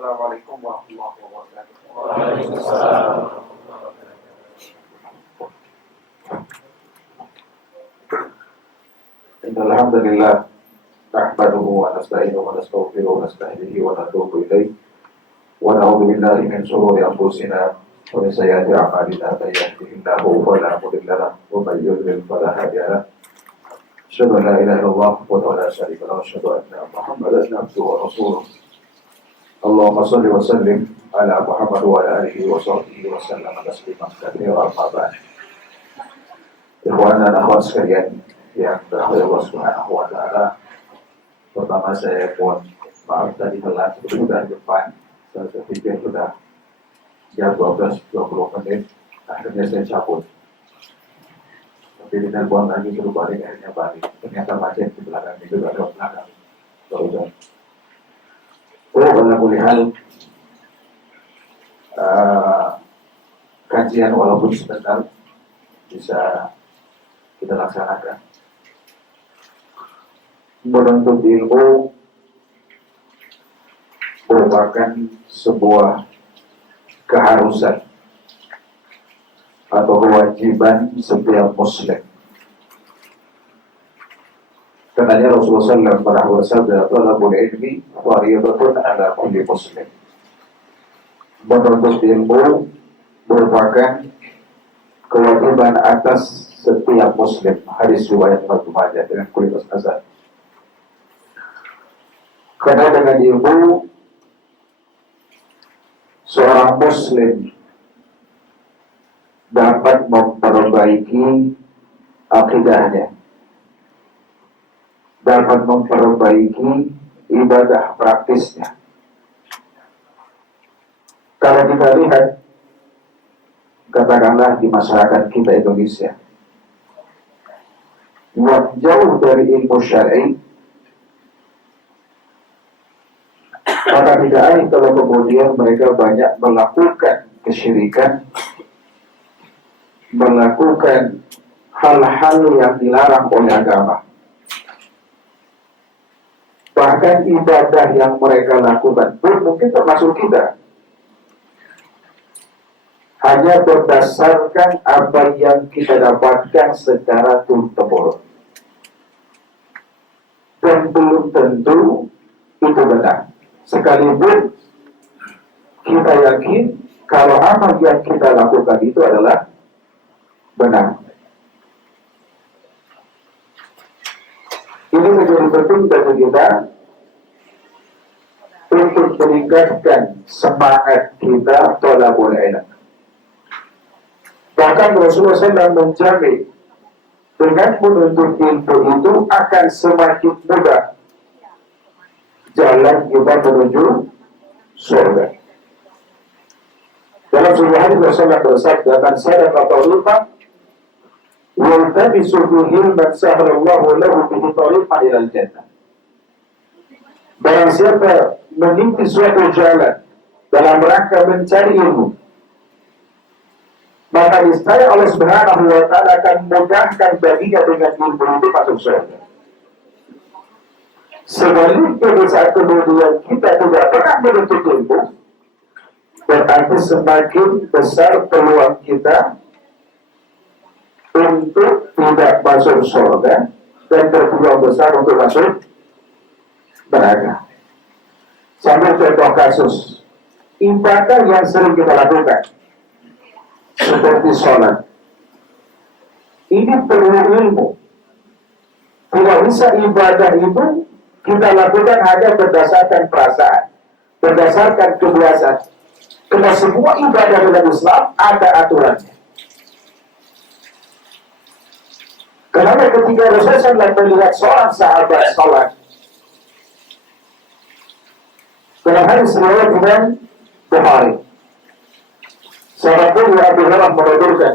Assalamualaikum warahmatullahi wabarakatuh. Waalaikumsalam. Alhamdulillah nahmaduhu wa nasta'inuhu wa nastaghfiruhu wa nasta'hidihi wa natubu ilaihi wa na'udzu billahi min shururi anfusina wa min sayyiati a'malina may yahdihillahu fala mudilla lahu wa may yudlil fala hadiya lahu. Asyhadu an la ilaha illallah wa la syarika lahu wa asyhadu anna Muhammadan abduhu wa rasuluh. Allahumma shalli wa sallim ala Muhammad wa ala alihi wa sahbihi wa sallam tasliman katsiran. Amma ba'd. Ikhwan dan akhwat sekalian yang dirahmati Allah Subhanahu wa taala. Pertama saya mohon maaf tadi telat sudah depan. Saya pikir sudah jam 12:20 menit. Akhirnya saya cabut. Tapi dengan buang lagi suruh balik, akhirnya balik. Ternyata macet di belakang itu ada belakang. Sudah. Pada hal kajian walaupun sebentar bisa kita laksanakan. Menuntut ilmu merupakan sebuah keharusan atau kewajiban setiap muslim. Karena Rasulullah SAW pernah bersabda, "Talabul ilmi fardhatun 'ala kulli muslim." Menuntut ilmu merupakan kewajiban atas setiap muslim. Hadis riwayat Ibnu Majah dengan kualitas hasan. Karena dengan ilmu seorang muslim dapat memperbaiki akidahnya, dapat memperbaiki ibadah praktisnya. Kalau kita lihat, katakanlah di masyarakat kita Indonesia, yang jauh dari ilmu syar'i, maka tidak aneh kalau kemudian mereka banyak melakukan kesyirikan, melakukan hal-hal yang dilarang oleh agama. Bahkan ibadah yang mereka lakukan pun mungkin termasuk kita, hanya berdasarkan apa yang kita dapatkan secara turun-temurun, dan belum tentu itu benar. Sekalipun kita yakin kalau amal yang kita lakukan itu adalah benar. Ini menjadi penting bagi kita untuk meningkatkan semangat kita thalabul ilm. Bahkan Rasulullah SAW menjamin dengan menuntut ilmu itu akan semakin mudah jalan kita menuju surga. Dalam sebuah hadis Rasulullah bersabda, "Man salaka tariqan yaltamisu fihi ilman sahhalallahu lahu bihi tariqan ilal jannah." Barang siapa meniti suatu jalan dalam rangka mencari ilmu, maka niscaya Allah Subhanahu wa taala akan mudahkan baginya dengan ilmu itu masuk surga. Sebaliknya di saat kemudian kita tidak pernah menuntut ilmu, berarti semakin besar peluang kita untuk tidak masuk surga dan berpeluang besar untuk masuk neraka. Sambil contoh kasus ibadah yang sering kita lakukan seperti sholat, ini perlu ilmu. Tidak bisa ibadah itu kita lakukan hanya berdasarkan perasaan, berdasarkan kebiasaan. Karena semua ibadah dalam Islam ada aturannya. Karena ketika Rasulullah SAW melihat seorang sahabat sholat, dalam hadis riwayat Imam Bukhari, sahabat Abu Hurairah menuturkan,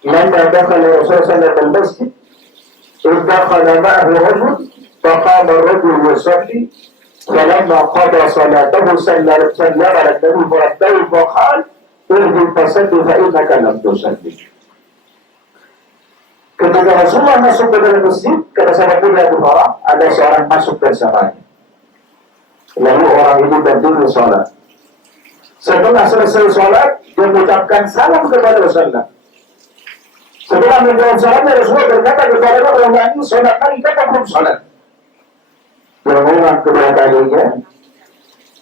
"Lamma dakhala Rasulullah sallallahu alaihi wasallam dakhala ma'ahu rajul, faqama ar-rajul yusalli, falamma qada salatahu sallama ala an-nabi faraddahu faqala irji fasalli fa innaka lam tusalli." Ketika Rasulullah masuk ke dalam masjid, kata sahabat Abu Hurairah, ada seorang masuk bersamanya. Lalu orang itu berdiri sholat. Setelah selesai sholat, dia mengucapkan salam kepada Rasulullah. Setelah menjawab salamnya, Rasulullah berkata kepada orang lain, sholat lagi, kata belum sholat. Dia mengulang kedua kalinya,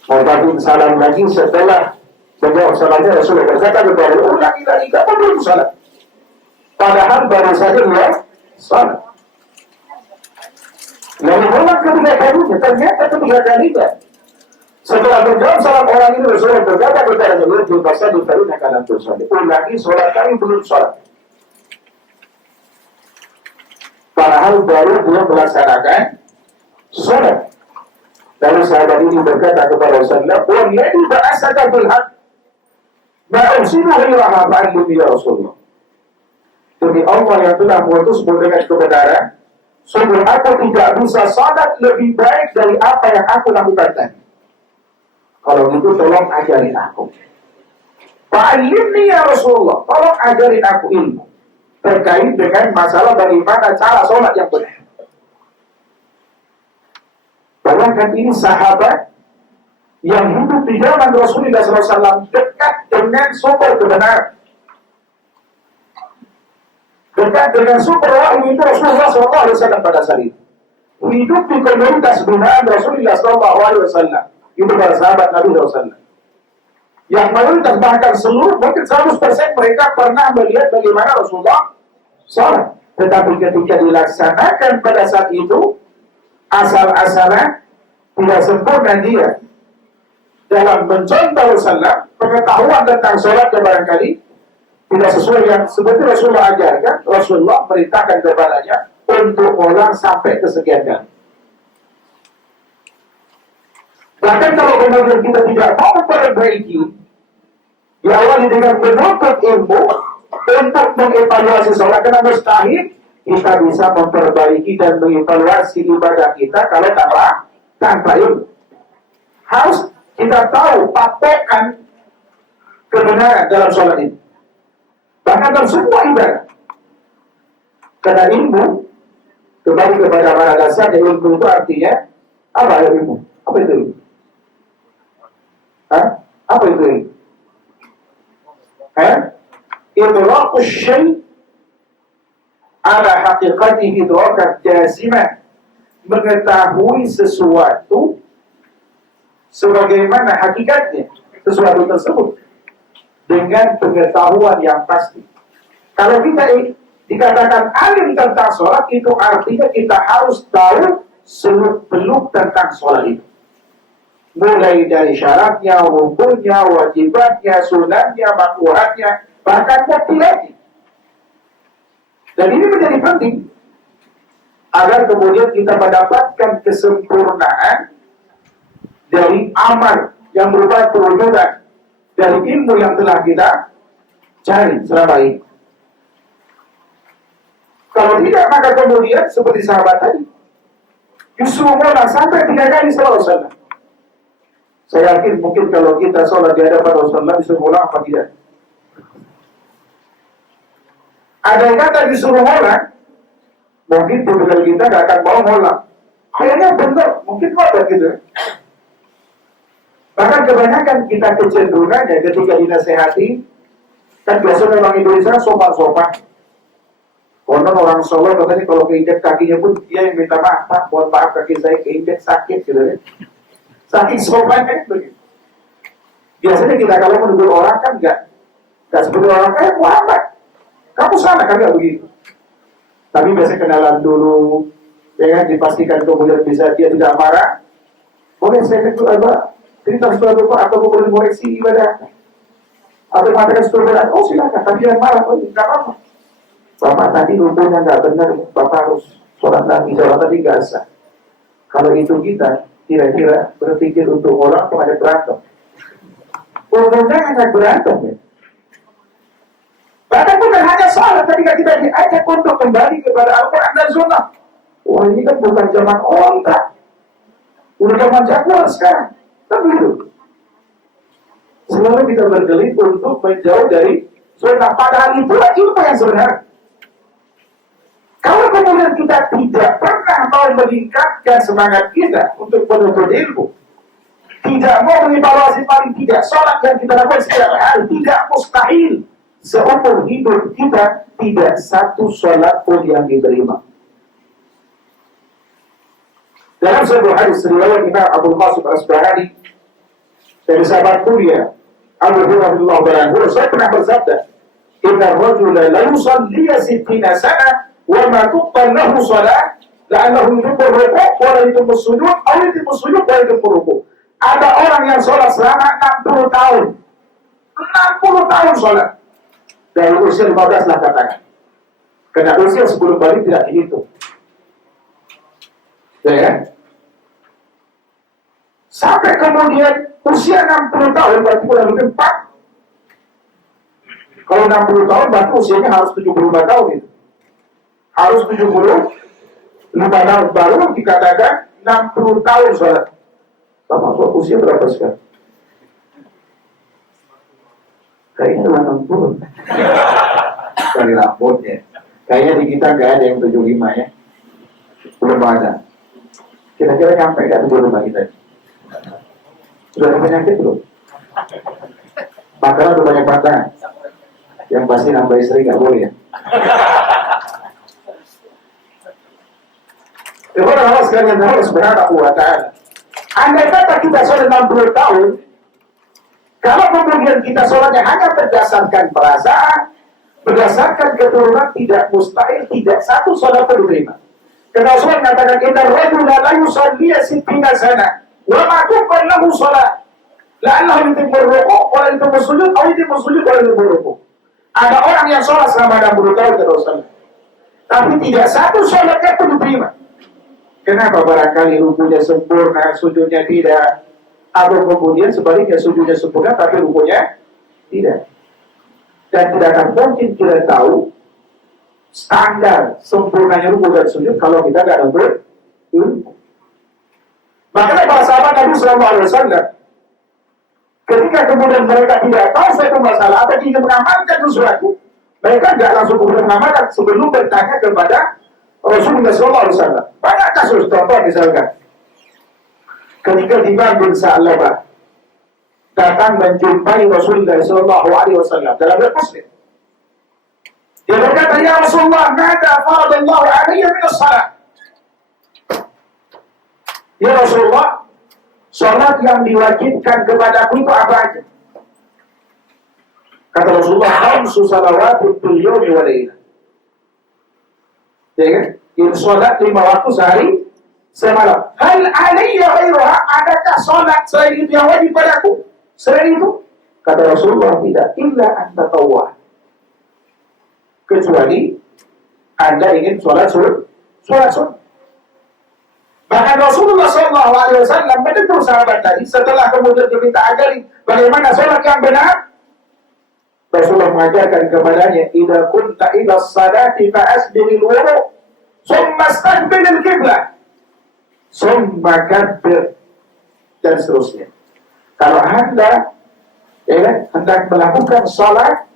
mengucapkan salam lagi. Setelah menjawab salamnya, Rasulullah berkata kepada orang lagi, kata belum sholat. Padahal baru saja dia sholat. Lalu mengulang kedua kalinya, ternyata ketiga kalinya. Setelah menjawab salam orang ini, Rasulullah berkata kepada dia, juga saya diberikan kalam sholat. Ulangi sholat kami belum sholat. Padahal baru dia melaksanakan sholat. Lalu sahabat ini berkata kepada Rasulullah, "Walladzi ba'atsaka bil haqq, ma ursilu ghayra fa'alhu ya Rasulullah." Demi Allah yang telah mengutusmu dengan kebenaran, sungguh aku tidak bisa sholat lebih baik dari apa yang aku lakukan tadi. Kalau gitu tolong ajarin aku. Fa'allimni ya Rasulullah, tolong ajarin aku ilmu terkait dengan masalah bagaimana cara sholat yang benar. Bayangkan ini sahabat yang hidup di zaman Rasulullah SAW, dekat dengan sumber kebenaran, dekat dengan sumber wahyu itu Rasulullah SAW pada saat itu. Hidup di komunitas binaan Rasulullah SAW, itu para sahabat Nabi SAW. Yang mayoritas bahkan seluruh, mungkin 100% mereka pernah melihat bagaimana Rasulullah sholat. Tetapi ketika dilaksanakan pada saat itu, asal-asalan tidak sempurna dia dalam mencontoh Rasulullah, pengetahuan tentang sholat barangkali tidak sesuai yang seperti Rasulullah ajarkan. Rasulullah perintahkan kepadanya untuk ulang sampai kesekian kali. Bahkan kalau kemudian kita tidak mau memperbaiki, diawali dengan menuntut ilmu untuk mengevaluasi sholat, karena mustahil kita bisa memperbaiki dan mengevaluasi ibadah kita kalau tanpa ilmu. Harus kita tahu patokan kebenaran dalam sholat ini, bahkan dalam semua ibadah. Karena ilmu kembali kepada mana dasarnya. Ilmu itu artinya apa? Ilmu apa itu? Ilmu? Apa itu ilmu? Idrakus syai' ala haqiqatihi idrakan jaziman, mengetahui sesuatu sebagaimana hakikatnya sesuatu tersebut dengan pengetahuan yang pasti. Kalau kita dikatakan alim tentang sholat, itu artinya kita harus tahu seluk-beluk tentang sholat itu, mulai dari syaratnya, rukunnya, wajibatnya, sunatnya, makruhatnya, bahkan mutlaknya. Dan ini menjadi penting agar kemudian kita mendapatkan kesempurnaan dari amal yang berupa perwujudan dari ilmu yang telah kita cari selama ini. Kalau tidak, maka kemudian seperti sahabat tadi, justru mulai sampai 3 kali sholat. Saya yakin mungkin kalau kita sholat di hadapan Rasulullah disuruh ulang apa tidak? Ada yang kata disuruh ulang, mungkin betul kita gak akan mau ulang. Kayaknya benar, mungkin ngotot gitu. Bahkan kebanyakan kita kecenderungannya ketika dinasehati, kan biasanya orang Indonesia sopan-sopan. Konon orang Solo katanya kalau keinjek kakinya pun dia yang minta maaf, Pak, mohon maaf kaki saya keinjek sakit gitu ya. Saking sopannya begitu. Biasanya kita kalau menegur orang kan nggak seperti orang kayak Muhammad, kamu salah kan, nggak begitu. Tapi biasanya kenalan dulu, ya kan, dipastikan kemudian bisa dia tidak marah. Boleh saya ikut apa? Cerita sesuatu Pak, atau boleh koreksi ibadah, atau mengatakan sesuatu, oh silakan, tapi jangan marah, oh nggak apa-apa. Bapak tadi rukunnya nggak benar, Bapak harus sholat lagi nggak sah. Kalau itu kita kira-kira berpikir untuk orang kepada berantem. Umumnya hanya berantem ya. Bahkan bukan hanya sholat, ketika kita diajak untuk kembali kepada Al-Quran dan Sunnah. Wah ini kan bukan zaman ontak, udah zaman jaguar sekarang. Kan begitu. Selalu kita bergelit untuk menjauh dari sunnah. Padahal itulah ilmu yang sebenarnya. Kalau kemudian kita tidak pernah mau meningkatkan semangat kita untuk menuntut ilmu, tidak mau mengevaluasi paling tidak sholat yang kita lakukan setiap hari tidak mustahil seumur hidup kita tidak satu sholat pun yang diterima. Dalam sebuah hadis riwayat Imam Abu Qasim Al-Asbahani dari sahabat mulia Abu Hurairah radhiyallahu anhu pernah bersabda, "Inna ar-rajula la yusalli 60 sana wa ma tuqbal lahu salat la'annahu yutimmu ar-ruku' wa la yutimmu as-sujud aw yutimmu as-sujud wa la yutimmu ar-ruku'." Ada orang yang sholat selama 60 tahun. 60 tahun sholat. Dari usia 15 lah katakan. Karena usia sebelum balik tidak dihitung. Ya. Sampai kemudian usia 60 tahun berarti udah lebih 4. Kalau 60 tahun berarti usianya harus 75 tahun itu. Harus 75 tahun baru dikatakan 60 tahun sholat. Bapak usia berapa sekarang? Kayaknya 60. Dari rambutnya. Kayaknya di kita nggak ada yang 75 ya. Belum ada. Kira-kira nyampe nggak 75 kita? Sudah ada penyakit belum? Makanan udah banyak pantangan. Yang pasti nambah istri nggak boleh ya. Kepada Allah sekalian Allah Subhanahu wa ta'ala. Andai kata kita sholat 60 tahun, kalau kemudian kita sholatnya hanya berdasarkan perasaan, berdasarkan keturunan, tidak mustahil, tidak satu sholat pun diterima. Karena Rasul mengatakan, "Inna ar-rajula la yusalli 60 sana wa ma tuqbal lahu shalat la'allahu yutimmu ar-ruku' wa la yutimmu as-sujud aw yutimmu as-sujud wa la yutimmu ar-ruku'." Ada orang yang sholat selama 60 tahun kata Rasul, tapi tidak satu sholatnya pun diterima. Kenapa? Barangkali rukunya sempurna, sujudnya tidak. Atau kemudian sebaliknya sujudnya sempurna tapi rukunya tidak. Dan tidak akan mungkin kita tahu standar sempurnanya ruku dan sujud kalau kita tidak ada ilmu. Makanya para sahabat Nabi SAW ketika kemudian mereka tidak tahu suatu masalah atau ingin mengamalkan sesuatu, mereka tidak langsung kemudian mengamalkan sebelum bertanya kepada Rasulullah SAW. Banyak kasus, contoh misalkan ketika Imam bin Sa'labah datang menjumpai Rasulullah SAW dalam riwayat Muslim. Dia berkata, "Ya Rasulullah, mada faradallahu alaiya min as-salat?" Ya Rasulullah, salat yang diwajibkan kepadaku itu apa aja? Kata Rasulullah, "Khamsu salawatin fil yawmi wa laylah." Ya kan? Ini salat 5 waktu sehari semalam. Hal alayya ghairuha? Adakah salat selain itu yang wajib padaku? Selain itu? Kata Rasulullah, tidak. Illa an tatawwa. Kecuali Anda ingin sholat sunnah. Bahkan Rasulullah SAW menegur sahabat tadi setelah kemudian diminta ajari bagaimana sholat yang benar. Rasulullah mengajarkan kepadanya, "Idza kunta ila as-salati fa asbigil wudu, tsumma istaqbilil qiblah, tsumma kabbir," dan seterusnya. Kalau Anda hendak melakukan sholat,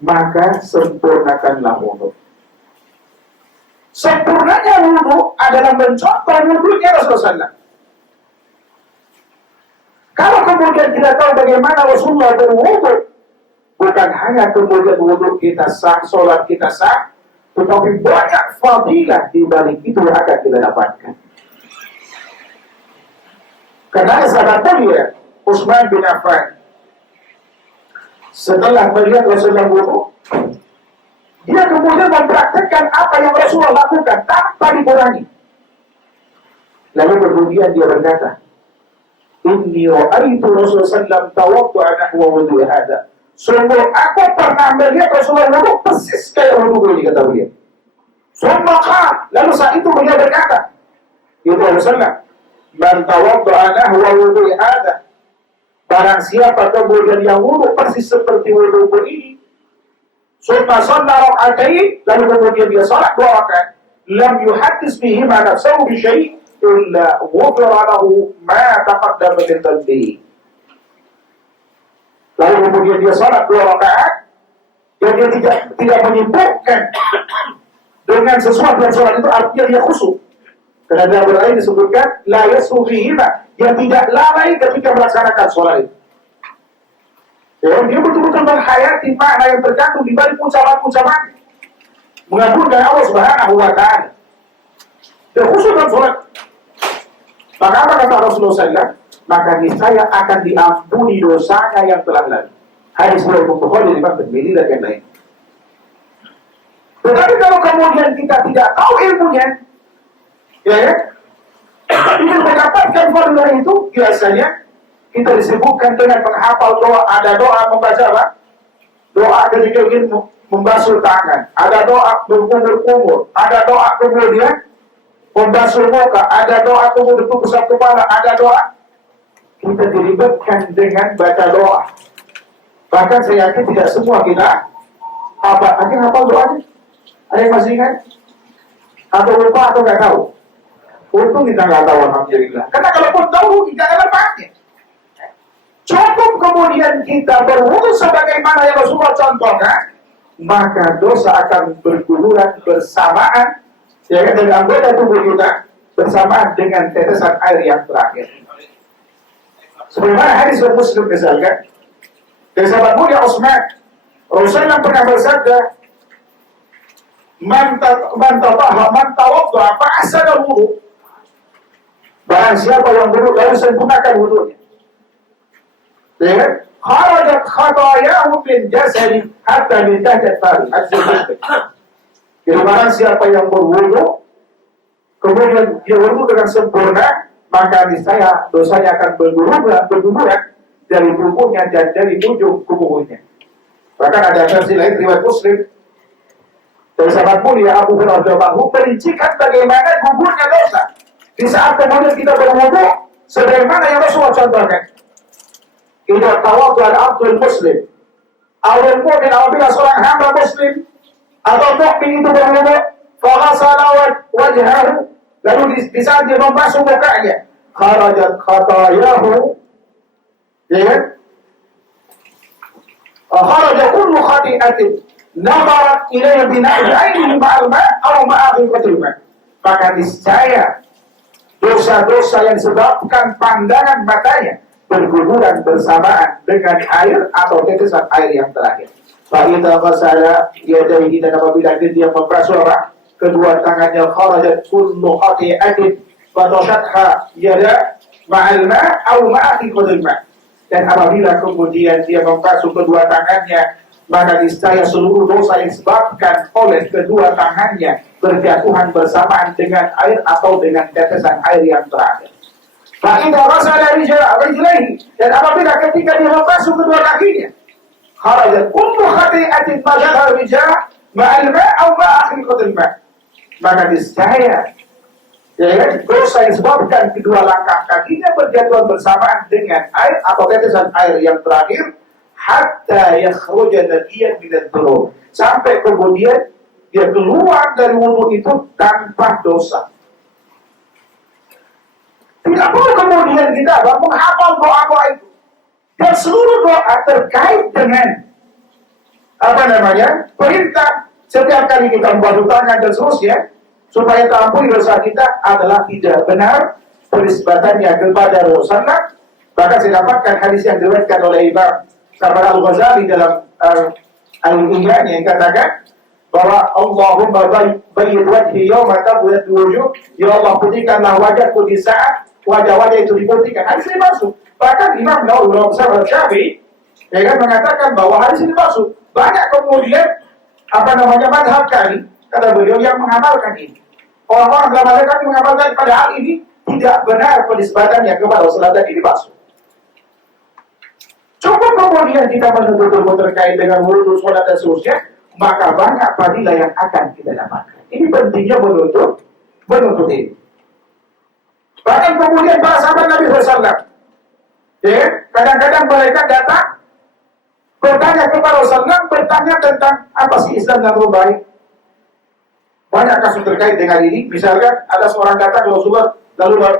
maka sempurnakanlah wudu. Sempurnanya wudu adalah mencontoh wudunya Rasulullah SAW. Kalau kemudian kita tahu bagaimana Rasulullah berwudu, bukan hanya kemudian wudu kita sah, sholat kita sah, tetapi banyak fadilah di balik itu yang akan kita dapatkan. Karena sahabat mulia Utsman bin Affan setelah melihat Rasulullah wudu, dia kemudian mempraktekkan apa yang Rasulullah lakukan tanpa dikurangi. Lalu kemudian dia berkata, "Inni ra'aitu Rasulullah sallallahu tawaddu'a nahwa wudu'i hadza." Sungguh aku pernah melihat Rasulullah wudu persis kayak wudu ini, kata beliau. Lalu saat itu beliau berkata, "Ya Rasulullah, man tawaddu'a nahwa wudu'i hadza." Barang siapa kemudian yang wudu persis seperti wudu ini, summa shalla rak'atain, lalu kemudian dia salat 2 rakaat, lam yuhaddits bihi ma nafsuhu bi syai' illa ghufira lahu ma taqaddama min dhanbihi. Lalu kemudian dia salat 2 rakaat dan dia tidak menyibukkan dengan sesuatu yang salat itu artinya dia khusyuk. Karena dalam ayat disebutkan la yasufihima, yang tidak lalai ketika melaksanakan sholat itu. Ya, dia betul-betul menghayati makna yang tergantung di balik ucapan-ucapan mengagungkan Allah Subhanahu wa Ta'ala. Dan khusus dalam sholat. Maka apa kata Rasulullah SAW? Maka niscaya akan diampuni dosanya yang telah lalu. Hadis riwayat Bukhari dari Imam Tirmidzi dan yang lain. Tetapi kalau kemudian kita tidak tahu ilmunya, ya, ingin mendapatkan fadilah itu, biasanya kita disebutkan dengan menghafal doa. Ada doa membaca apa? Doa ketika ingin membasuh tangan. Ada doa berkumur-kumur. Ada doa kemudian membasuh muka. Ada doa kemudian bertusuk kepala. Ada doa. Kita dilibatkan dengan baca doa. Bahkan saya yakin tidak semua kita apa? Ada yang hafal doanya? Ada yang masih ingat? Atau lupa atau nggak tahu? Untung kita nggak tahu, alhamdulillah. Karena kalau pun tahu, tidak ada manfaatnya. Cukup kemudian kita berwudu sebagaimana yang Rasulullah contohkan, maka dosa akan berguguran bersamaan, ya kan, dengan anggota tubuh kita bersamaan dengan tetesan air yang terakhir. Sebagaimana hadis Muslim misalkan, dari sahabat mulia Utsman, Rasulullah pernah bersabda, man tawadda fa ahsana wudu. Barang siapa yang berwudu lalu sempurnakan wudunya, ya, kharajat khatayahu min jasadi hatta min tahti al-fari. Jadi barang siapa yang berwudu kemudian dia berwudu dengan sempurna, maka niscaya dosanya akan berguguran dari tubuhnya dan dari ujung tubuhnya. Bahkan ada versi lain riwayat Muslim dari sahabat mulia Abu Hurairah merincikan bagaimana gugurnya dosa di saat kemudian kita berwudu sebagaimana yang Rasulullah contohkan. Idza tawadda al-abdul muslim, awal mu'min apabila seorang hamba muslim atau mukmin itu berwudu, fa ghasala wajhahu, lalu di saat dia membasuh mukanya, kharajat khatayahu, ya, kharaja kullu khati'atin nabarat ilayhi bina'il aini ma'al ma' aw ma'aqiqatil ma'. Maka niscaya dosa-dosa yang disebabkan pandangan matanya berguguran bersamaan dengan air atau tetesan air yang terakhir. Fa'idha ghasala yadayhi, dan apabila dia membasuh kedua tangannya, kharajat kullu khati'atin fatashatha yada ma'al ma' aw ma'aqiqatil ma'. Dan apabila kemudian dia membasuh kedua tangannya, maka niscaya seluruh dosa yang disebabkan oleh kedua tangannya berjatuhan bersamaan dengan air atau dengan tetesan air yang terakhir. Fa'idha ghasala rijlaihi, dan apabila ketika dia membasuh kedua kakinya, kharajat kullu khati'atin majal rijal ma'al ma' aw ma'aqiqatil ma'. Maka niscaya, ya, dosa yang disebabkan kedua langkah kakinya berjatuhan bersamaan dengan air atau tetesan air yang terakhir, hatta yakhruja nabiyan min ad-dhunub, sampai kemudian dia keluar dari wudu itu tanpa dosa. Tidak perlu kemudian kita menghafal doa-doa itu. Dan seluruh doa terkait dengan perintah setiap kali kita membasuh tangan dan seterusnya supaya terampuni dosa kita adalah tidak benar penisbatannya kepada Rasulullah. Bahkan saya dapatkan hadis yang diriwayatkan oleh Imam Al-Ghazali dalam Al-Iman yang katakan bahwa Allahumma bayyid wajhi yawma tabyaddul wujuh, ya Allah putihkanlah wajahku di saat wajah-wajah itu diputihkan. Hadis ini masuk. Bahkan Imam Nawawi ulama besar Syafi'i, ya kan, mengatakan bahwa hadis ini masuk. Banyak kemudian madhab kami, kata beliau, yang mengamalkan ini. Orang-orang dalam madhab kami mengamalkan pada hal ini tidak benar penisbatannya kepada Rasulullah, dan ini masuk. Cukup kemudian kita menuntut terkait dengan wudu, sholat dan seterusnya, maka banyak fadilah yang akan kita dapatkan. Ini pentingnya menuntut ini. Bahkan kemudian para sahabat Nabi SAW, ya, kadang-kadang mereka datang bertanya kepada Rasulullah, bertanya tentang apa sih Islam yang terbaik. Banyak kasus terkait dengan ini. Misalkan ada seorang datang ke Rasulullah,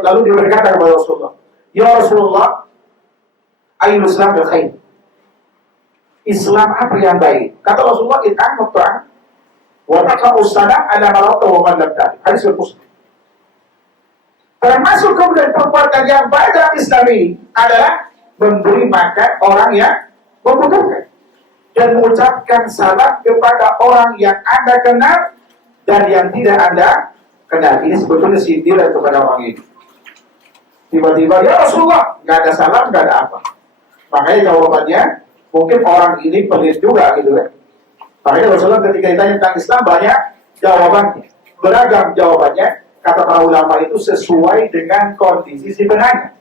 lalu dia berkata kepada Rasulullah, ya Rasulullah, ayyul Islam bil khair. Islam apa yang baik? Kata Rasulullah, it'am wa taqra'us salam ala man wa man lam ta'rif. Hadis Muslim. Termasuk kemudian perbuatan yang baik dalam Islam ini adalah memberi makan orang yang membutuhkan dan mengucapkan salam kepada orang yang Anda kenal dan yang tidak Anda kenal. Ini sebetulnya sindiran kepada orang ini. Tiba-tiba, ya Rasulullah, nggak ada salam, nggak ada apa. Makanya jawabannya, mungkin orang ini pelit juga gitu kan. Makanya Rasulullah ketika ditanya tentang Islam banyak jawabannya, beragam jawabannya. Kata para ulama itu sesuai dengan kondisi si penanya.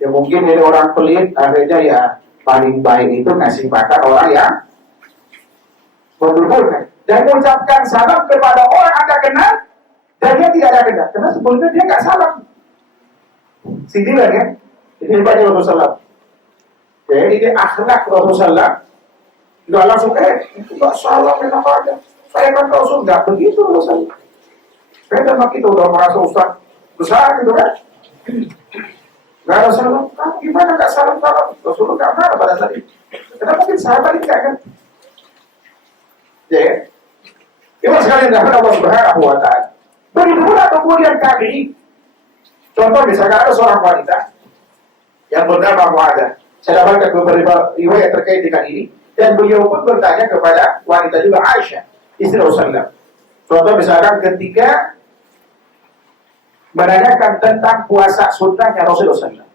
Ya mungkin dari orang pelit, akhirnya ya paling baik itu ngasih makan orang yang membutuhkan dan mengucapkan salam kepada orang Anda kenal dan dia tidak ada kenal. Karena sebelumnya dia nggak salam. Sindiran ya. Ini banyak Rasulullah. Jadi ini akhlak Rasulullah. Nggak langsung itu nggak salam enak aja. Saya kan Rasul nggak begitu Rasulullah. Memang kita udah merasa ustaz besar gitu kan. Nggak ada salam, gimana nggak salam-salam? Rasulullah nggak marah pada saat itu. Karena mungkin sahabat ini nggak kan. Ya, itu sekali dapat Allah Subhanahu Wa Taala. Begitu pula kemudian kami, contoh misalkan ada seorang wanita yang bernama Mu'adzah. Saya dapatkan beberapa riwayat terkait dengan ini dan beliau pun bertanya kepada wanita juga Aisyah, istri Rasulullah. Contoh misalkan ketika menanyakan tentang puasa sunnahnya Rasulullah SAW.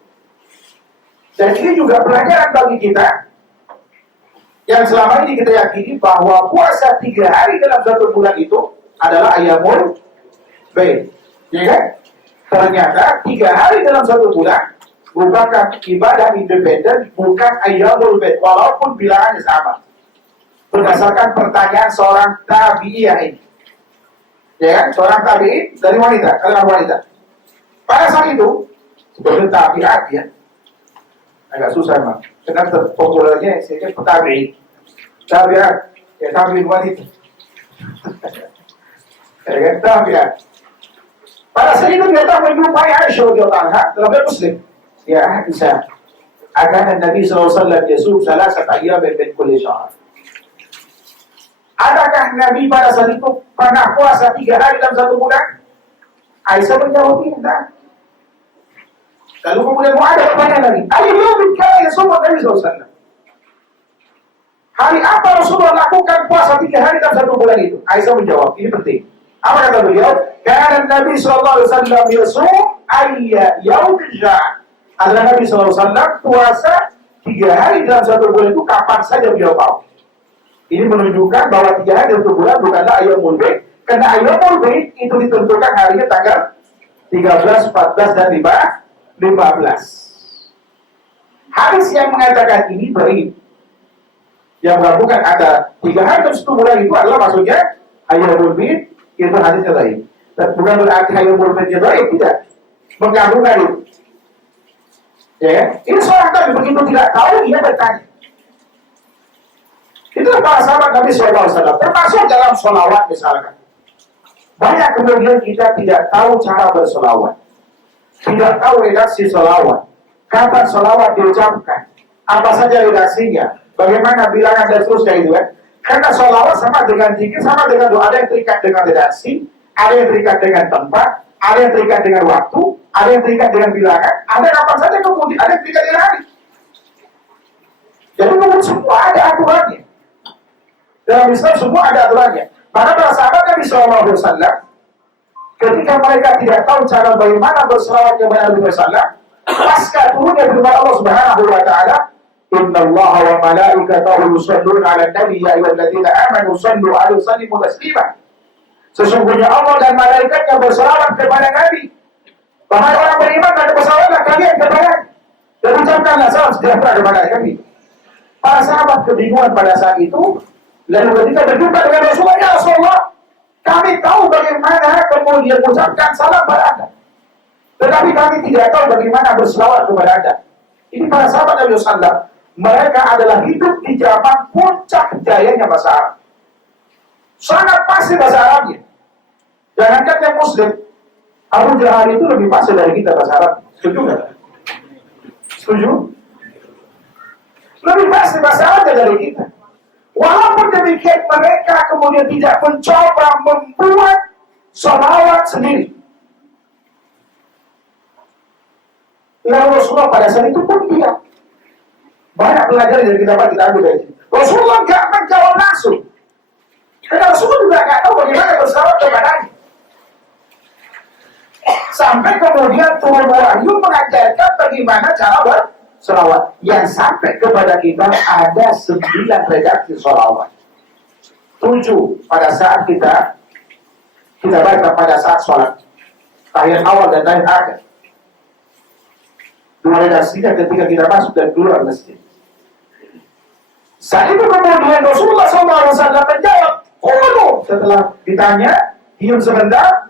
Dan ini juga pelajaran bagi kita yang selama ini kita yakini bahwa puasa 3 hari dalam 1 bulan itu adalah ayyamul bayd. Ya kan? Ternyata 3 hari dalam 1 bulan merupakan ibadah independen, bukan ayyamul bayd, walaupun bilangannya sama. Berdasarkan pertanyaan seorang tabi'iyah ini. Ya kan? Seorang tabi'in dari wanita, kalangan wanita. Pada saat itu, sebagai tabi'at ya, agak susah mah. Karena populernya saya kan tabi'in. Tabi'at, ya tabi'in wanita. Ya kan? Tabi'at. Pada saat itu dia tak menjumpai Aisyah radhiyallahu anha dalam Muslim. Ya Aisyah, akan Nabi SAW yasum 3 ayyam min kulli syahr. Adakah Nabi pada saat itu pernah puasa 3 hari dalam 1 bulan? Aisyah menjawab tidak. Lalu kemudian ada pertanyaan lagi. Ayo kana yasum Nabi SAW. Hari apa Rasulullah lakukan puasa 3 hari dalam 1 bulan itu? Aisyah menjawab, ini penting. Apa kata beliau? Karena Nabi SAW yasum ayya yaumil ja'ah. Adalah Nabi SAW puasa 3 hari dalam 1 bulan itu kapan saja beliau mau. Ini menunjukkan bahwa 3 hari dalam 1 bulan bukanlah ayyamul bayd. Karena ayyamul bayd itu ditentukan harinya tanggal 13, 14, dan 15. Hadis yang mengatakan ini baik. Yang bukan ada 3 hari dalam 1 bulan itu adalah maksudnya ayyamul bayd itu hadisnya baik. Dan bukan berarti ayyamul baydnya baik, tidak. Menggabungkan itu. Ya, ini seorang Nabi begitu tidak tahu dia bertanya. Itulah para sahabat Nabi SAW. Termasuk dalam sholawat misalkan. Banyak kemudian kita tidak tahu cara bersolawat. Tidak tahu redaksi sholawat. Kapan sholawat diucapkan. Apa saja redaksinya. Bagaimana bilangan dan seterusnya itu kan. Karena sholawat sama dengan zikir, sama dengan doa. Ada yang terikat dengan redaksi. Ada yang terikat dengan tempat. Ada yang terikat dengan waktu. Ada yang terikat dengan bilangan. Ada yang apa saja kemudian. Ada yang terikat dengan hari. Jadi kemudian semua ada aturannya. Dalam Islam semua ada aturannya. Maka para sahabat Nabi SAW, ketika mereka tidak tahu cara bagaimana berselawat kepada Nabi SAW, pasca turunnya firman Allah Subhanahu Wa Taala, Inna Allah wa malaikatahu yusalluna 'alan nabi ya ayyuhalladzina amanu sallu 'alaihi wa sallimu taslima. Sesungguhnya Allah dan malaikatnya berselawat kepada Nabi. Wahai orang beriman, maka berselawatlah kalian kepada dan ucapkanlah salam sejahtera kepada kami. Para sahabat kebingungan pada saat itu. Lalu ketika berjumpa dengan Rasulullah, ya Rasulullah, kami tahu bagaimana kemudian mengucapkan salam pada Anda. Tetapi kami tidak tahu bagaimana berselawat kepada Anda. Ini para sahabat Nabi SAW. Mereka adalah hidup di zaman puncak jayanya bahasa Arab. Sangat pasti bahasa Arabnya. Jangankan yang Muslim, Abu Jahal itu lebih pasti dari kita bahasa Arab. Setuju nggak? Setuju? Lebih pasti bahasa Arabnya dari kita. Walaupun demikian mereka kemudian tidak mencoba membuat sholawat sendiri. Lalu Rasulullah pada saat itu pun diam. Banyak pelajaran yang kita ambil dari sini. Rasulullah nggak menjawab langsung. Karena Rasulullah juga nggak tahu bagaimana bersalawat kepadanya. Sampai kemudian turun wahyu mengajarkan bagaimana cara bersalawat. Yang sampai kepada kita ada 9 redaksi salawat. 7 pada saat kita baca pada saat sholat. Tahiyat awal dan tahiyat akhir. 2 redaksinya ketika kita masuk dan keluar masjid. Saat itu kemudian Rasulullah SAW menjawab, setelah ditanya, diam sebentar,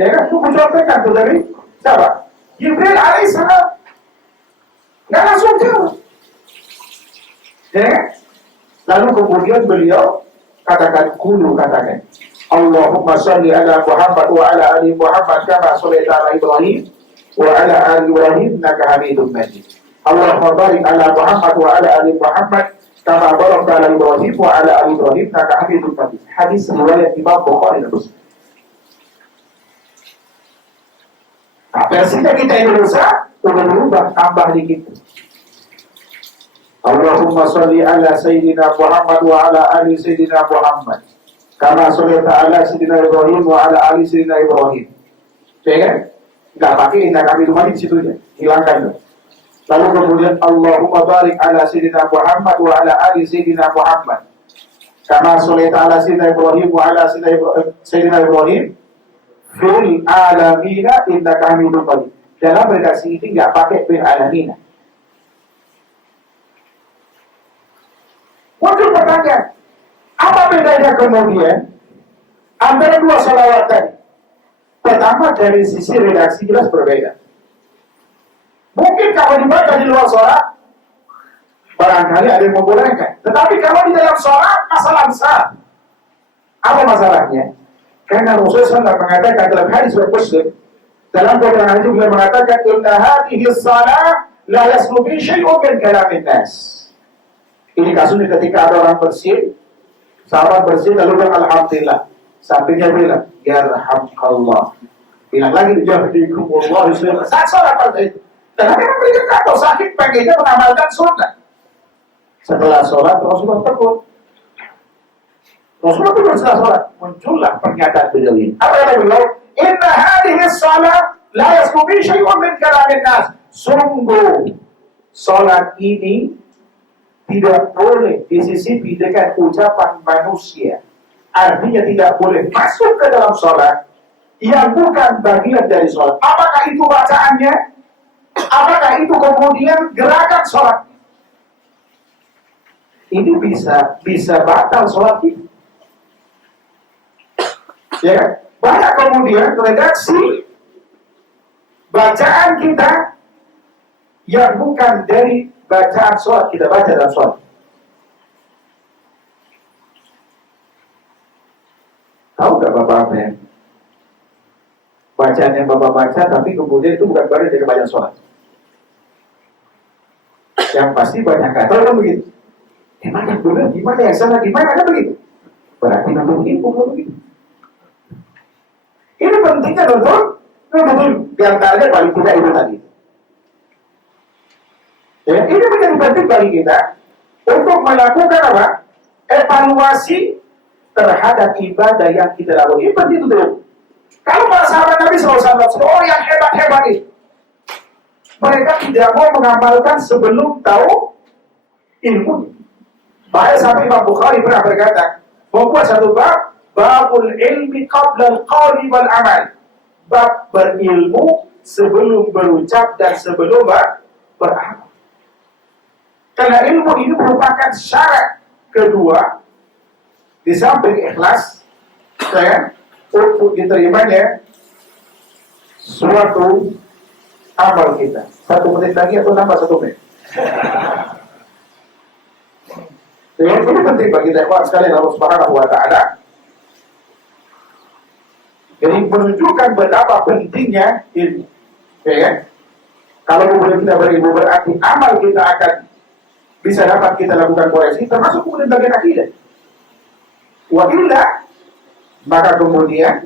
ya kan, itu mencontohkan itu dari siapa? Jibril alaihissalam. Nggak langsung jawab. Ya kan? Lalu kemudian beliau katakan, Allahumma salli ala Muhammad wa ala ali Muhammad kama shallaita ala Ibrahim wa ala ali Ibrahim innaka Hamidum Majid. Allahumma barik ala Muhammad wa ala ali Muhammad kama barakta ala Ibrahim wa ala ali Ibrahim innaka Hamidum Majid. Hadis riwayat Imam Bukhari dan Muslim. Nah, versinya kita Indonesia udah berubah, tambah dikit. Allahumma salli ala Sayyidina Muhammad wa ala ali Sayyidina Muhammad kama shallaita ala Sayyidina Ibrahim wa ala ali Sayyidina Ibrahim. Ya kan? Nggak pakai indah kami rumah di situ ya, hilangkan. Lalu kemudian Allahumma barik ala Sayyidina Muhammad wa ala ali Sayyidina Muhammad kama shallaita ala Sayyidina Ibrahim wa ala Sayyidina Ibrahim fil alamina innaka Hamidum Majid. Dalam redaksi ini nggak pakai fil alamina. Muncul pertanyaan, apa bedanya kemudian antara 2 salawat tadi? Pertama, dari sisi redaksi jelas berbeda. Mungkin kalau dibaca di luar sholat, barangkali ada yang membolehkan. Tetapi kalau di dalam sholat, masalah besar. Apa masalahnya? Karena Rasulullah SAW mengatakan dalam hadis Muslim, dalam Quran hadis beliau mengatakan, inna hadhihi shalah la yaslu bi syai'un min kalamin nas. Ini kasusnya ketika ada orang bersin, sahabat bersin lalu bilang alhamdulillah. Sampingnya bilang, yarhamkallah. Bilang lagi, yahdikumullah. Saat sholat pada itu. Dan mereka tidak tahu sakit, pengennya mengamalkan sunnah. Setelah sholat, Rasulullah tegur. Rasulullah tegur setelah sholat. Muncullah pernyataan beliau ini. Apa yang beliau? Inna hadhihi shalah la yaslu bi syai'un min kalamin nas. Sungguh, sholat ini tidak boleh disisipi dengan ucapan manusia. Artinya tidak boleh masuk ke dalam sholat yang bukan bagian dari sholat. Apakah itu bacaannya? Apakah itu kemudian gerakan sholat? Ini bisa batal sholat itu. Ya kan? Banyak kemudian redaksi bacaan kita yang bukan dari bacaan sholat kita baca dalam sholat. Tahu gak Bapak ya? Bacaan yang Bapak baca tapi kemudian itu bukan bagian dari bacaan sholat. Yang pasti banyak kata kan begitu. Gimana yang benar, gimana yang salah, gimana kan begitu. Berarti nanti begitu, begitu. Ini pentingnya betul diantaranya paling tidak itu tadi. Ya, ini menjadi penting bagi kita untuk melakukan apa? Evaluasi terhadap ibadah yang kita lakukan. Ini penting itu. Kalau para sahabat Nabi SAW, oh yang hebat-hebat ini, mereka tidak mau mengamalkan sebelum tahu ilmu. Bahaya sampai Imam Bukhari pernah berkata, membuat satu bab, babul ilmi qabla al-qawli wal amal. Bab berilmu sebelum berucap dan sebelum beramal. Karena ilmu ini merupakan syarat kedua di samping ikhlas, ya, untuk diterimanya suatu amal kita. 1 menit lagi atau nambah 1 menit? Ya, ini penting bagi kita sekalian Allah Subhanahu wa Ta'ala. Jadi menunjukkan betapa pentingnya ilmu. Ya kan? Kalau kemudian kita berilmu berarti amal kita akan bisa dapat kita lakukan koreksi, termasuk kemudian bagian akidah. Wa illa, maka kemudian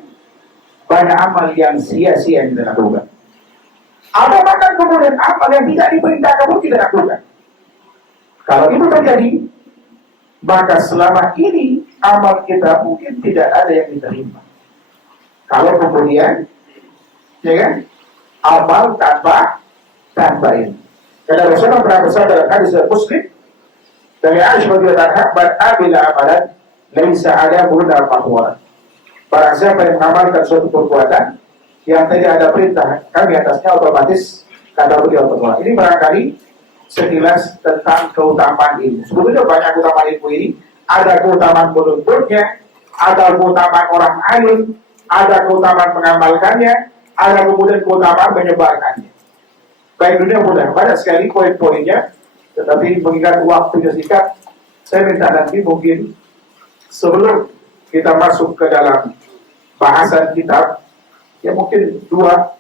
banyak amal yang sia-sia yang kita lakukan. Ada bahkan kemudian amal yang tidak diperintahkan pun kita lakukan. Kalau itu terjadi, maka selama ini amal kita mungkin tidak ada yang diterima. Kalau kemudian, ya kan, amal tanpa ini. Karena Rasulullah pernah bersabda dalam hadis Muslim dari Aisyah radhiyallahu anha, "Man amila amalan laisa alaihi amrun." Barang siapa yang mengamalkan suatu perbuatan yang tidak ada perintah kami atasnya, otomatis kata beliau tertolak. Ini barangkali sekilas tentang keutamaan ilmu. Sebetulnya banyak keutamaan ilmu ini. Ada keutamaan menuntutnya, ada keutamaan orang alim, ada keutamaan mengamalkannya, ada kemudian keutamaan menyebarkannya. Baik, dunia mudah, banyak sekali poin-poinnya, tetapi mengingat waktunya singkat, saya minta nanti mungkin sebelum kita masuk ke dalam bahasan kitab, ya mungkin 2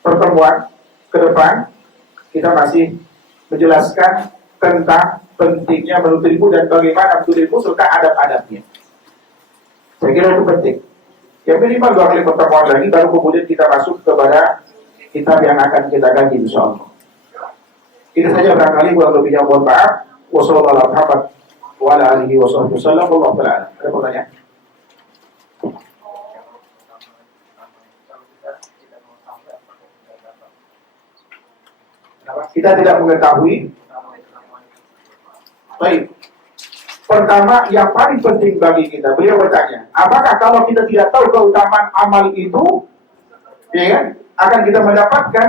pertemuan ke depan kita masih menjelaskan tentang pentingnya menuntut ilmu dan bagaimana menuntut ilmu serta adab-adabnya. Saya kira itu penting. Ya minimal 2 kali pertemuan lagi baru kemudian kita masuk kepada kitab yang akan kita kaji insyaallah. Itu saja barangkali, kurang lebihnya mohon maaf. Wassalamualaikum warahmatullahi wabarakatuh. Ada pertanyaan? Kita tidak mengetahui. Baik. Pertama, yang paling penting bagi kita, beliau bertanya, apakah kalau kita tidak tahu keutamaan amal itu, ya kan, akan kita mendapatkan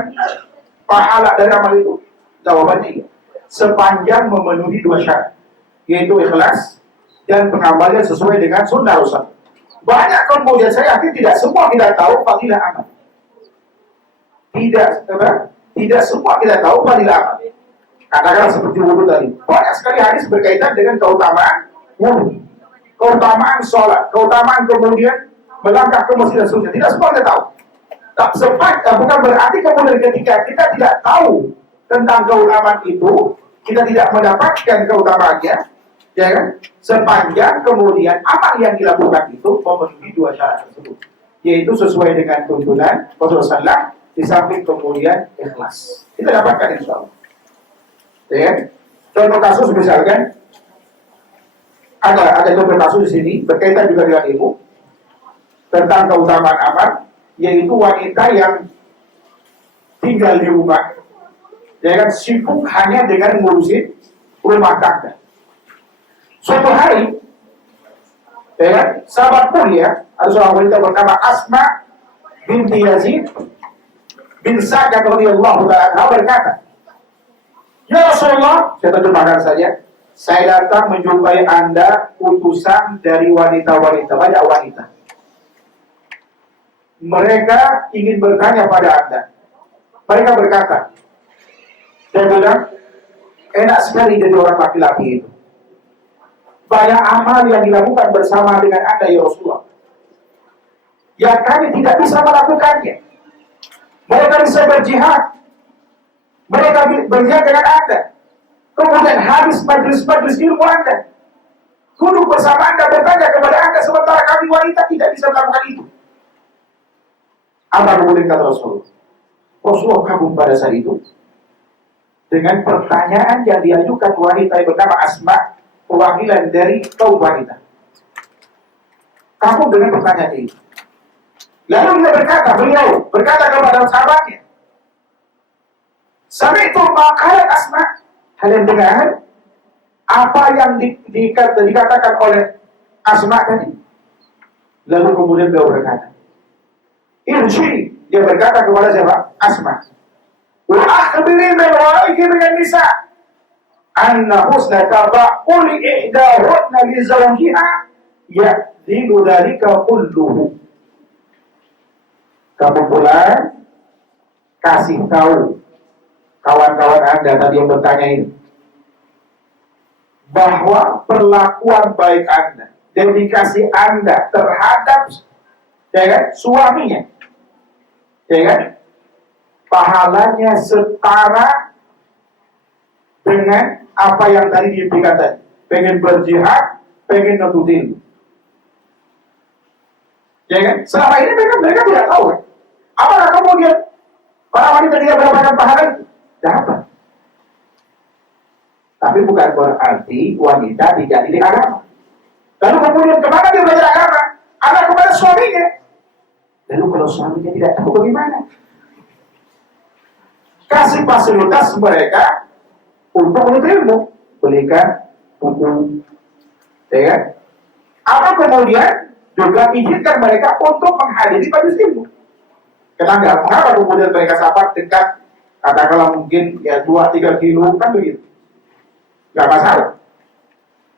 pahala dari amal itu? Jawabannya iya. Sepanjang memenuhi 2 syarat, yaitu ikhlas dan pengamalnya sesuai dengan sunnah Rasul. Banyak kemudian saya yakin tidak semua kita tahu fadilah amal. Tidak semua kita tahu fadilah amal. Katakanlah seperti wudhu tadi. Banyak sekali hadis berkaitan dengan keutamaan wudhu, keutamaan sholat, keutamaan kemudian melangkah ke masjid dan seterusnya. Tidak semua kita tahu. Bukan berarti kemudian ketika kita tidak tahu tentang keutamaan itu, kita tidak mendapatkan keutamaannya, ya kan? Sepanjang kemudian amal yang dilakukan itu memenuhi 2 syarat tersebut, yaitu sesuai dengan tuntunan Rasulullah SAW, di samping kemudian ikhlas. Kita dapatkan insyaallah. Ya, contoh kasus misalkan ada contoh kasus di sini berkaitan juga dengan ilmu tentang keutamaan amal, yaitu wanita yang tinggal di rumah, ya kan, sibuk hanya dengan ngurusin rumah tangga. Suatu hari, ya kan, sahabat mulia, ada seorang wanita bernama Asma binti Yazid bin Sa'ad radhiyallahu ta'ala berkata, "Ya Rasulullah," saya terjemahkan saja, "saya datang menjumpai Anda utusan dari wanita-wanita, banyak wanita. Mereka ingin bertanya pada Anda." Mereka berkata, dia bilang, "Enak sekali jadi orang laki-laki itu. Banyak amal yang dilakukan bersama dengan Anda ya Rasulullah, yang kami tidak bisa melakukannya. Mereka bisa berjihad, mereka berjihad dengan Anda. Kemudian habis majlis-majlis ilmu Anda, duduk bersama Anda, bertanya kepada Anda, sementara kami wanita tidak bisa melakukan itu." Apa kemudian kata Rasulullah? Rasulullah kagum pada saat itu dengan pertanyaan yang diajukan wanita yang bernama Asma, perwakilan dari kaum wanita. Kagum dengan pertanyaan ini. Lalu beliau berkata kepada sahabatnya, "Sampai itu makalat Asma, kalian dengar apa yang dikatakan oleh Asma tadi?" Lalu kemudian beliau berkata, "Irji," dia berkata kepada siapa? Asma, "wa akhbiri min waraiki min nisa anna husna tabaquli ihdahunna li zawjiha ya'dhilu dhalika kulluhu." Kamu pula kasih tahu kawan-kawan Anda tadi yang bertanya ini bahwa perlakuan baik Anda, dedikasi Anda terhadap, ya kan, suaminya, ya kan, pahalanya setara dengan apa yang tadi diimpikan tadi. Pengen berjihad, pengen nututin, ya kan? Selama ini mereka tidak tahu, kan? Apakah kemudian Para wanita tidak mendapatkan pahala itu? Dapat. Tapi bukan berarti wanita tidak didik agama. Lalu kemudian kemana dia belajar agama? Ada kepada suaminya. Lalu kalau suaminya tidak tahu bagaimana? Kasih fasilitas mereka untuk menuntut ilmu. Belikan buku. Ya kan? Atau kemudian juga izinkan mereka untuk menghadiri majelis ilmu. Kenapa kemudian mereka sahabat dekat, katakanlah mungkin ya 2-3 kilo kan begitu. Gak masalah.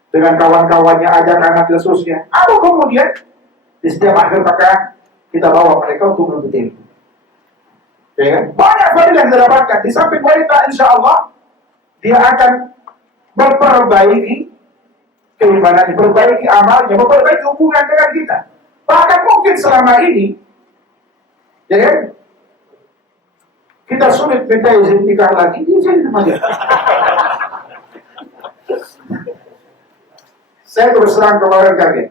Dengan kawan-kawannya ajak anak dan seterusnya. Atau kemudian di setiap akhir pekan kita bawa mereka untuk menuntut ilmu. Ya kan? Banyak fadilah yang kita dapatkan. Di samping wanita insya Allah dia akan memperbaiki keimanan, memperbaiki amalnya, memperbaiki hubungan dengan kita. Bahkan mungkin selama ini, ya kan? Kita sulit minta izin nikah lagi, izin saja. Saya terus terang kemarin kaget.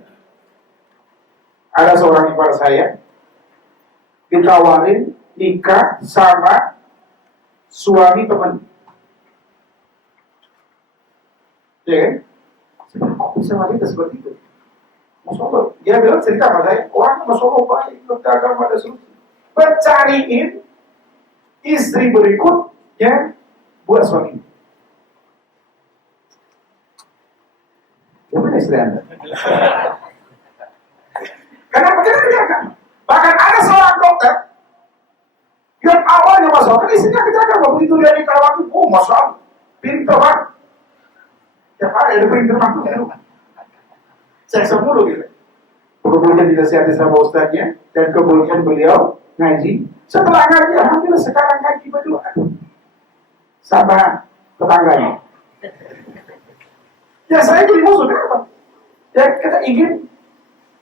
Ada seorang ipar saya ditawarin nikah sama suami teman. Ya kan? Kok bisa wanita seperti itu? Masya Allah. Dia bilang cerita sama saya, orang Masya Allah baik, beragama ada solusi. Mencariin istri berikutnya buat suami. Gimana istri Anda? Kenapa kita kerjakan? Bahkan ada seorang dokter yang awalnya masuk kan istrinya kerjakan, begitu dia di Karawang, oh Masya Allah, pintar banget. Tiap hari ada pintar banget. Seksa mulu gitu. Kemudian dinasihati sama ustaznya, dan kemudian beliau ngaji. Setelah ngaji, alhamdulillah sekarang ngaji berdua sama tetangganya. Ya saya jadi musuh, kenapa? Ya kita ingin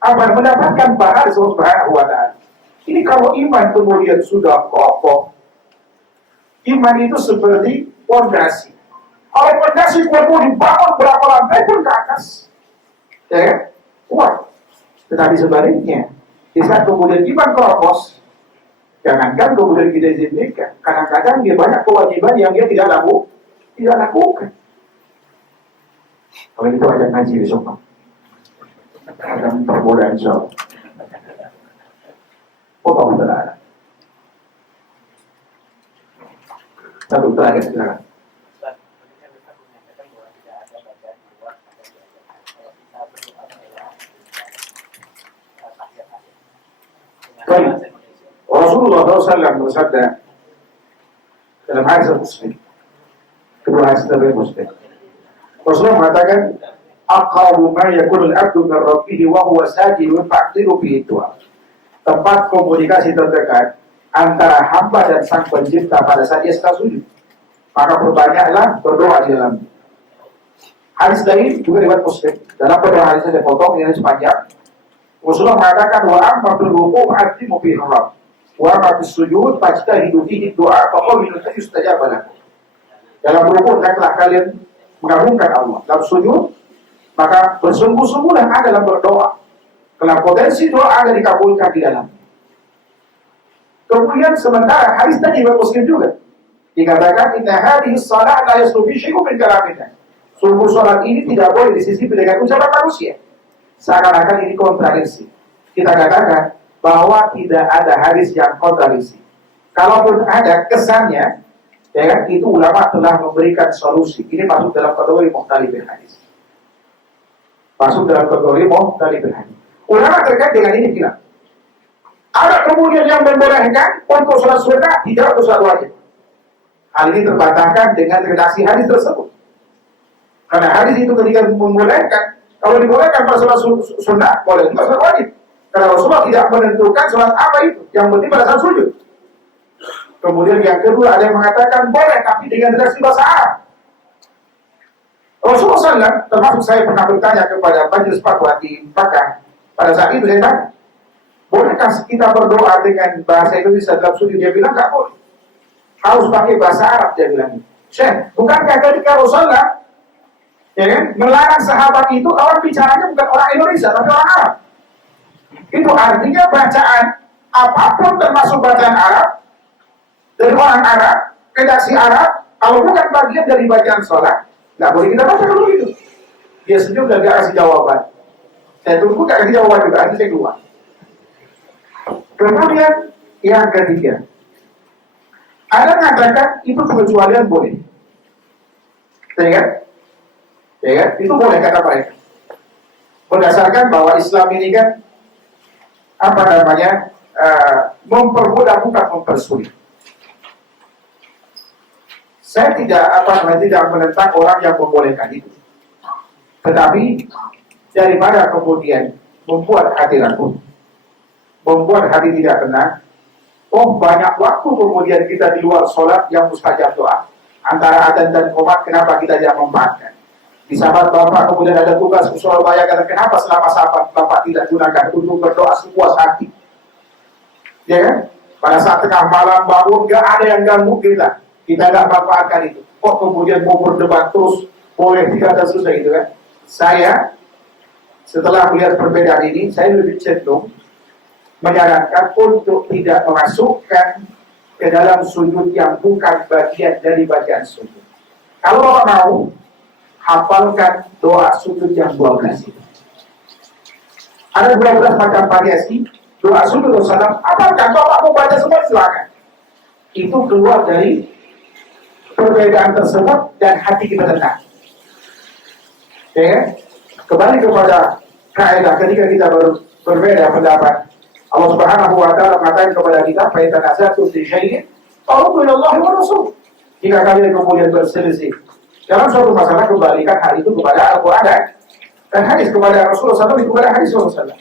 mendapatkan pahala dari Allah Subhanahu wa Ta'ala. Ini kalau iman kemudian sudah kokoh, iman itu seperti fondasi. Kalau fondasi mau dibangun berapa lantai pun ke atas, ya kuat. Tetapi sebaliknya, di saat kemudian iman keropos, jangankan kemudian kita izinkan, kadang-kadang dia banyak kewajiban yang dia tidak lakukan. Kalau itu ajak ngaji besok, akan tergoda insya Allah. Potong saudara. Satu terakhir silakan. Baik. Rasulullah SAW bersabda dalam hadis Muslim, kedua hadis dari Muslim. Rasulullah mengatakan, aqrabu ma yakunu al-'abdu min rabbih wa huwa sajidun fa'tiru bihi du'a. Tempat komunikasi terdekat antara hamba dan sang pencipta pada saat dia sedang sujud. Maka pertanyaanlah berdoa di dalamnya. Hadis dari juga riwayat Muslim. Dalam kedua hadis saya potong ini sepanjang. Rasulullah mengatakan wa amma bil wuqu' atimu bihi rabb. Wa amma bis sujud fajtahidu fihi du'a fa qul yustajab lakum. Dalam rukuk hendaklah kalian mengagungkan Allah. Dalam sujud maka bersungguh-sungguhlah dalam berdoa. Karena potensi doa ada dikabulkan di dalam. Kemudian sementara hadis tadi riwayat Muslim juga dikatakan inna hadhihi shalah la yaslubi syai'un min kalamina. Sungguh salat ini tidak boleh disisipi dengan ucapan manusia. Seakan-akan ini kontradiksi. Kita katakan bahwa tidak ada hadis yang kontradiksi. Kalaupun ada kesannya, ya kan, itu ulama telah memberikan solusi. Ini masuk dalam kategori mukhtalifil hadis. Masuk dalam kategori mukhtalifil hadis. Ulama terkait dengan ini bilang, ada kemudian yang membolehkan untuk sholat sunnah, tidak untuk sholat wajib. Hal ini terbantahkan dengan redaksi hadis tersebut. Karena hadis itu ketika membolehkan, kalau dibolehkan pada sholat sunnah, boleh juga sholat wajib. Karena Rasulullah tidak menentukan sholat apa itu, yang penting pada saat sujud. Kemudian yang kedua ada yang mengatakan boleh, tapi dengan redaksi bahasa Arab. Rasulullah SAW, termasuk saya pernah bertanya kepada majelis fatwa di Makkah. Pada saat itu saya tanya, bolehkah kita berdoa dengan bahasa Indonesia dalam sujud? Dia bilang nggak boleh. Harus pakai bahasa Arab, dia bilang. Syekh, bukankah ketika Rasulullah ya kan, melarang sahabat itu orang bicaranya bukan orang Indonesia tapi orang Arab? Itu artinya bacaan apapun termasuk bacaan Arab dari orang Arab, redaksi Arab, kalau bukan bagian dari bacaan sholat, nggak boleh kita baca dulu itu. Dia senyum dan dia kasih jawaban. Saya tunggu gak kasih jawaban juga, nanti saya keluar. Kemudian yang ketiga, ada mengatakan itu pengecualian boleh. Ya kan? Itu boleh kata mereka. Berdasarkan bahwa Islam ini kan mempermudah bukan mempersulit. Saya tidak menentang orang yang membolehkan itu. Tetapi daripada kemudian membuat hati ragu, membuat hati tidak tenang, banyak waktu kemudian kita di luar sholat yang mustajab doa. Antara adzan dan qomat, kenapa kita tidak memanfaatkan? Di sahabat Bapak kemudian ada tugas ke Surabaya, kenapa selama sahabat Bapak tidak gunakan untuk berdoa sepuas hati? Ya kan? Pada saat tengah malam bangun, gak ada yang ganggu kita nggak manfaatkan itu. Kok kemudian mau berdebat terus, boleh tidak dan selesai itu kan? Saya setelah melihat perbedaan ini, saya lebih cenderung menyarankan untuk tidak memasukkan ke dalam sujud yang bukan bagian dari bacaan sujud. Kalau Bapak mau, hafalkan doa sujud yang 12 itu. Ada 12 macam variasi doa sujud salam. Apakah Bapak mau baca semua, silakan. Itu keluar dari perbedaan tersebut dan hati kita tenang. Ya, kembali kepada kaidah ketika kita berbeda pendapat. Allah Subhanahu wa taala mengatakan kepada kita, "Fa tanaza'tum fi syai'in farudduhu ila Allah wa Rasul." Jika kalian kemudian berselisih dalam suatu masalah, kembalikan hal itu kepada Al-Qur'an dan hadis, kepada Rasulullah SAW, kepada hadis Rasulullah SAW.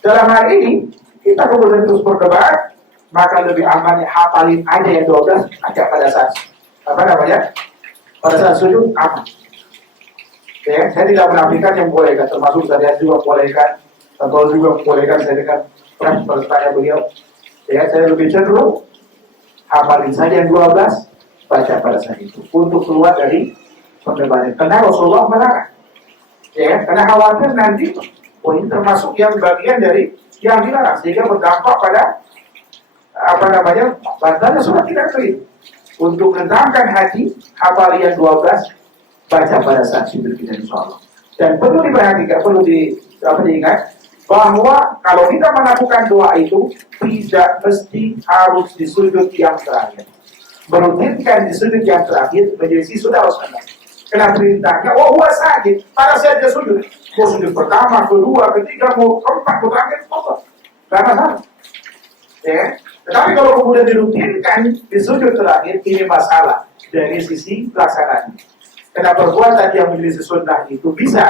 Dalam hal ini kita kemudian terus berdebat, maka lebih aman hafalin aja yang 12 aja pada saat pada saat sujud aman. Ya, saya tidak menafikan yang bolehkan, termasuk saya juga bolehkan, atau juga bolehkan saya dengan bertanya beliau. Ya, saya lebih cenderung hafalin saja yang 12, baca pada saat itu untuk keluar dari perdebatan. Karena Rasulullah melarang. Ya, karena khawatir nanti ini termasuk yang bagian dari yang dilarang, sehingga berdampak pada bacanya sudah tidak clear. Untuk menenangkan hati, hafal yang 12, baca pada saat sujud kita insyaallah. Dan perlu diperhatikan, perlu diingat bahwa kalau kita melakukan doa itu tidak mesti harus di sujud yang terakhir. Merutinkan di sujud yang terakhir menjadi sudah Rasulullah. Karena perintahnya, huwa sajid, pada saat dia sujud. Mau sujud pertama, kedua, ketiga, mau keempat, terakhir, tidak masalah. Ya. Tetapi kalau kemudian dirutinkan di sujud terakhir, ini masalah dari sisi pelaksanaan. Karena perbuatan yang menjadi sunnah itu bisa,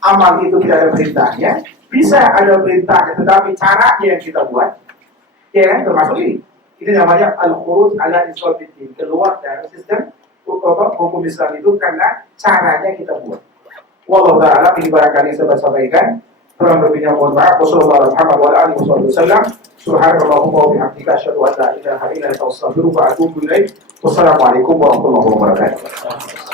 amal itu tidak ada perintahnya, bisa ada perintahnya, tetapi caranya yang kita buat, ya kan, termasuk ini. Ini namanya al-khuruj ala iswabiddin, keluar dari sistem hukum Islam itu karena caranya kita buat. Wallahu ta'ala, ini barangkali saya sampaikan. Kurang lebihnya mohon maaf. Wassalamualaikum warahmatullahi wabarakatuh. Subhanallahumma wa bihamdika asyhadu an la ilaha illa anta astaghfiruka wa atubu ilaik. Wassalamualaikum warahmatullahi wabarakatuh.